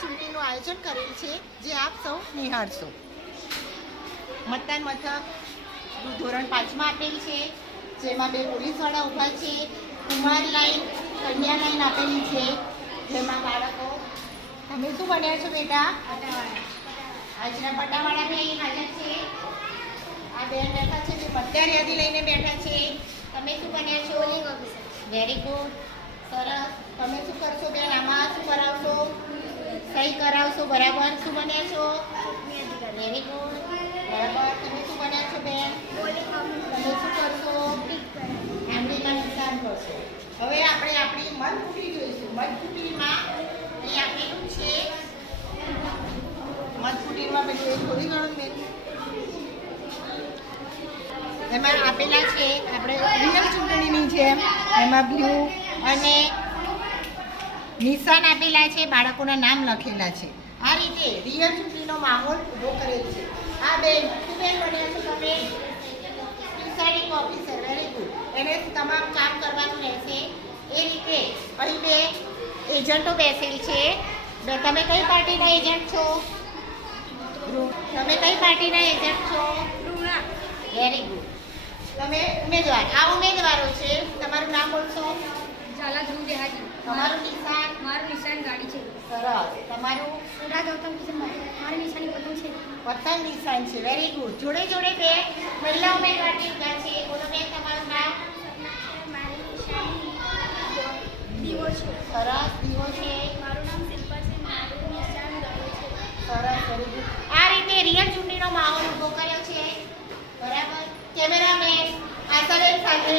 ચૂંટણીનું આયોજન કરેલ છે, જે આપ સૌ નિહાળશો. મતદાન મથક ધોરણ 5માં આપેલ છે, જેમાં 2 પોલીસવાળા ઊભા છે. કુમાર લાઈન, કન્યા લાઈન આપેલી છે, જેમાં બાળકો. તમે શું બન્યા છો બેટા? આજના પટાવાળા બી અહીં હાજર છે. આ બેન બેઠા છે તે મતદાર યાદી લઈને બેઠા છે. તમે શું બન્યા છો? Polling officer. વેરી ગુડ, સરસ. તમે શું કરશો બેન? આમાં શું કરાવશો? સહી કરાવશો, બરાબર. શું બન્યા છો? વેરી ગુડ, બરાબર. તમે શું બન્યા છો બેન? તમે શું કરશો? આંગળીમાં નિશાન કરશો. હવે આપણે આપણી મતકુટી જોઈશું. મતકુટીમાં અહીં આપેલું છે. મતકુટીમાં પેલું થોડી ઘણું બેન એમાં આપેલા છે. આપણે રિયલ ચૂંટણીની જેમ એમાં બ્લુ અને નિશાન આપેલા છે, બાળકોના નામ લખેલા છે. આ રીતે રિયલ ચૂંટણીનો માહોલ ઊભો કરેલ છે. આ બેન શું બેન બન્યા છો તમે? Presiding officer. Very good. એને તમામ કામ કરવાનું રહેશે. એ રીતે અહીં 2 એજન્ટો બેસેલ છે. તમે કઈ પાર્ટીના એજન્ટ છો? તમે કઈ પાર્ટીના એજન્ટ છો? Very good. તમે ઉમેદવાર. આ ઉમેદવારો છે. તમારું નામ બોલશો? ઝાલા ધ્રુવ દેહાતી. તમારું નિશાન? મારું નિશાન ગાડી છે. સરસ. તમારું? સુરા ગૌતમ કિશનભાઈ. મારી નિશાની પતંગ છે. પતંગ નિશાન છે. Very good. જોડે જોડે 2 મહિલા ઉમેદવાર ઊભા છે. બોલો બેન, તમારું નામ? મારી નિશાની દીવો છે. સરસ. દીવો છે. મારું નામ શિલ્પા છે. મારું નિશાન દડો છે. સરસ. Very good. આ રીતે રિયલ ચૂંટણીનો માહોલ ઊભો કર્યો છે, બરાબર. કેમેરામેન આશાબેન સાથે